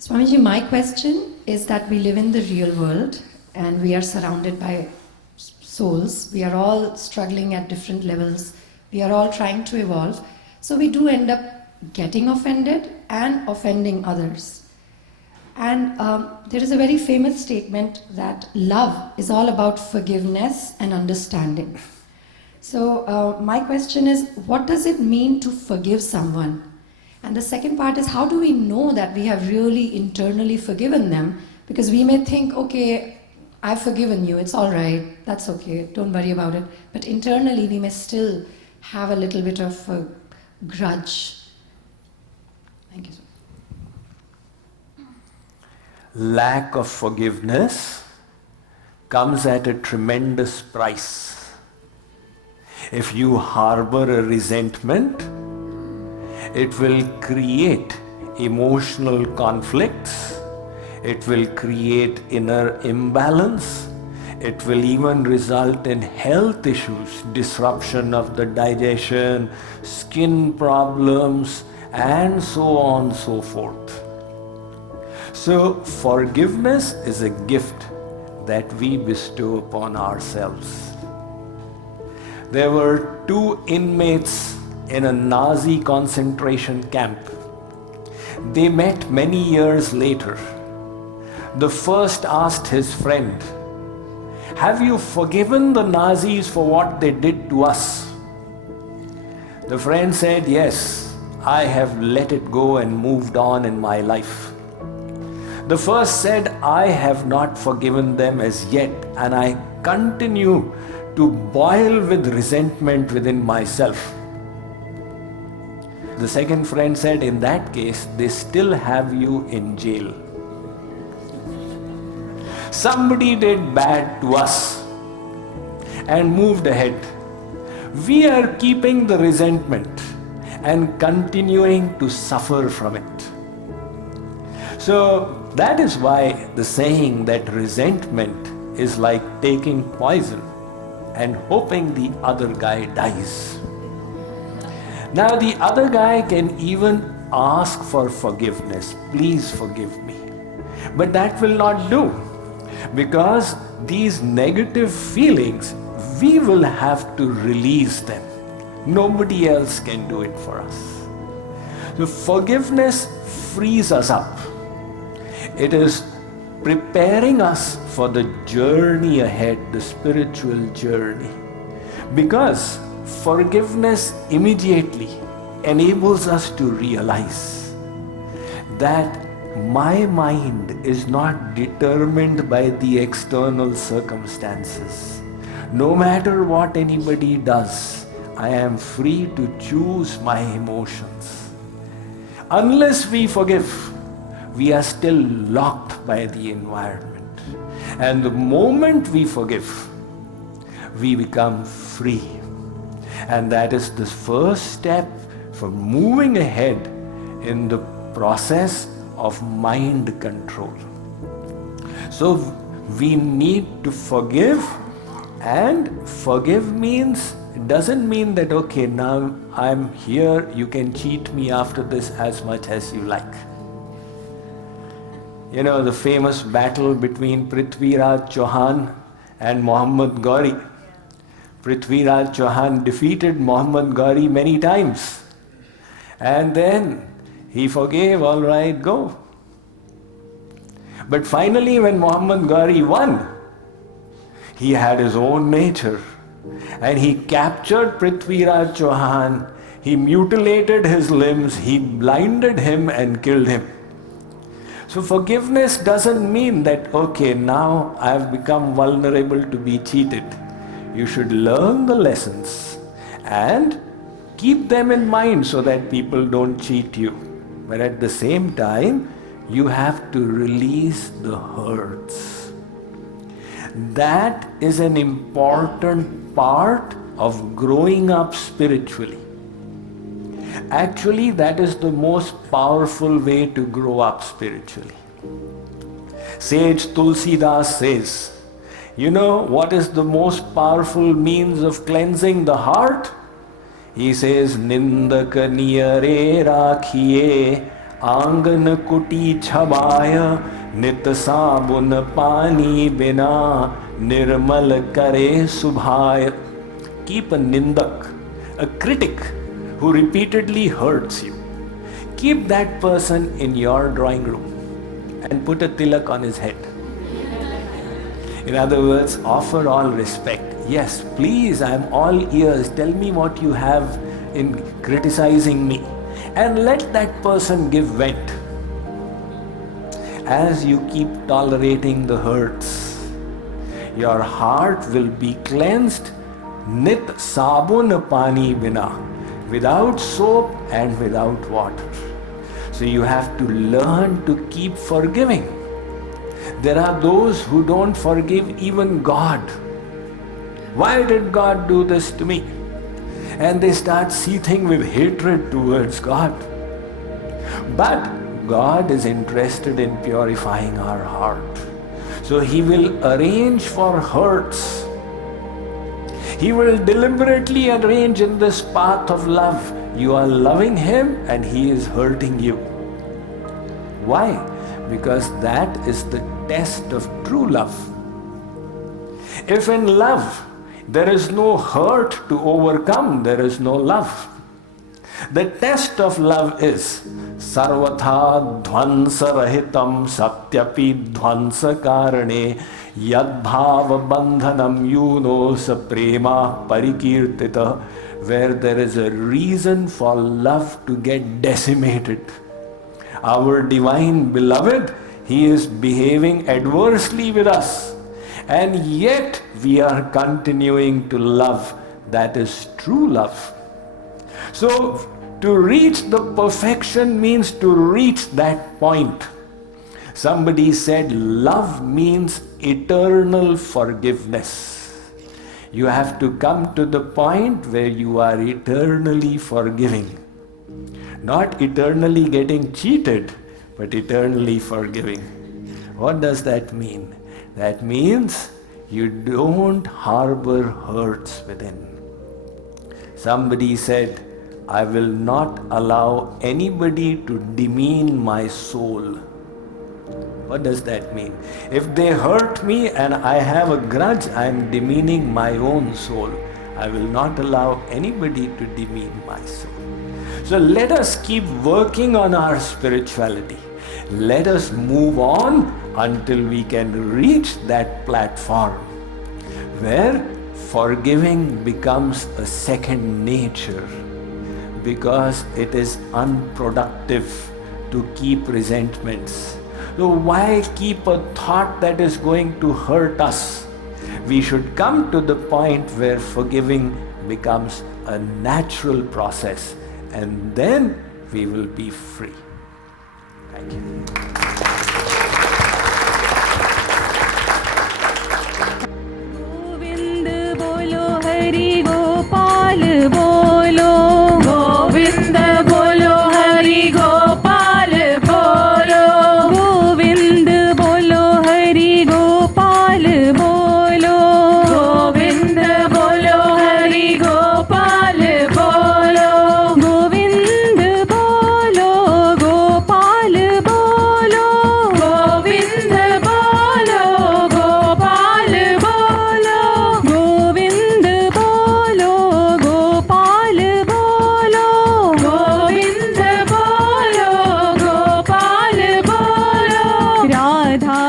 Swamiji, my question is that we live in the real world and we are surrounded by souls. We are all struggling at different levels. We are all trying to evolve. So we do end up getting offended and offending others. And there is a very famous statement that love is all about forgiveness and understanding. So my question is, what does it mean to forgive someone? And the second part is, how do we know that we have really internally forgiven them? Because we may think, okay, I've forgiven you, it's all right, that's okay, don't worry about it. But internally we may still have a little bit of a grudge. Thank you so much. Lack of forgiveness comes at a tremendous price. If you harbor a resentment, it will create emotional conflicts, it will create inner imbalance, it will even result in health issues, disruption of the digestion, skin problems, and so on and so forth. So forgiveness is a gift that we bestow upon ourselves. There were 2 inmates in a Nazi concentration camp. They met many years later. The first asked his friend, "Have you forgiven the Nazis for what they did to us?" The friend said, "Yes, I have let it go and moved on in my life." The first said, "I have not forgiven them as yet, and I continue to boil with resentment within myself." The second friend said, "In that case, they still have you in jail. Somebody did bad to us and moved ahead. We are keeping the resentment and continuing to suffer from it." So that is why the saying that resentment is like taking poison and hoping the other guy dies. Now the other guy can even ask for forgiveness. "Please forgive me." But that will not do, because these negative feelings, we will have to release them. Nobody else can do it for us. So forgiveness frees us up. It is preparing us for the journey ahead, the spiritual journey. Because forgiveness immediately enables us to realize that my mind is not determined by the external circumstances. No matter what anybody does, I am free to choose my emotions. Unless we forgive, we are still locked by the environment. And the moment we forgive, we become free. And that is the first step for moving ahead in the process of mind control. So we need to forgive, and forgive means, it doesn't mean that, okay, now I'm here, you can cheat me after this as much as you like. You know, the famous battle between Prithviraj Chauhan and Muhammad Ghori. Prithviraj Chauhan defeated Muhammad Ghori many times. And then he forgave, all right, go. But finally when Muhammad Ghori won, he had his own nature. And he captured Prithviraj Chauhan, he mutilated his limbs, he blinded him and killed him. So forgiveness doesn't mean that, okay, now I have become vulnerable to be cheated. You should learn the lessons and keep them in mind so that people don't cheat you. But at the same time, you have to release the hurts. That is an important part of growing up spiritually. Actually, that is the most powerful way to grow up spiritually. Sage Tulsidas says, you know what is the most powerful means of cleansing the heart? He says, Nindaka niyare rakhiye आंगन कुटी छबाय, नित साबुन पानी बिना, निर्मल करे सुभाय. Keep a nindak, a critic who repeatedly hurts you. Keep that person in your drawing room and put a tilak on his head. In other words, offer all respect. Yes, please, I am all ears. Tell me what you have in criticizing me. And let that person give vent. As you keep tolerating the hurts, your heart will be cleansed. Nit sabun pani bina, without soap and without water. So you have to learn to keep forgiving. There are those who don't forgive even God. Why did God do this to me? And they start seething with hatred towards God. But God is interested in purifying our heart. So He will arrange for hurts. He will deliberately arrange in this path of love. You are loving Him and He is hurting you. Why? Because that is the test of true love. If in love there is no hurt to overcome, there is no love. The test of love is sarvatha dhvansa rahitam satyapi dhvansa karane yadbhava bandhanam yuno sa prema parikirtita, where there is a reason for love to get decimated. Our divine beloved, He is behaving adversely with us, and yet we are continuing to love. That is true love. So to reach the perfection means to reach that point. Somebody said love means eternal forgiveness. You have to come to the point where you are eternally forgiving. Not eternally getting cheated, but eternally forgiving. What does that mean? That means you don't harbor hurts within. Somebody said, I will not allow anybody to demean my soul. What does that mean? If they hurt me and I have a grudge, I am demeaning my own soul. I will not allow anybody to demean my soul. So let us keep working on our spirituality. Let us move on until we can reach that platform where forgiving becomes a second nature, because it is unproductive to keep resentments. So why keep a thought that is going to hurt us? We should come to the point where forgiving becomes a natural process, and then we will be free. Thank you. Govind bolo Hari Gopal bolo, Govind bolo Hari Gopal bolo, Govind bolo Hari Gopal bolo, Govind bolo Hari Gopal bolo, Govind bolo Gopal bolo, Govind bolo Gopal bolo, Govind bolo Gopal bolo, Govind bolo Gopal bolo, Radha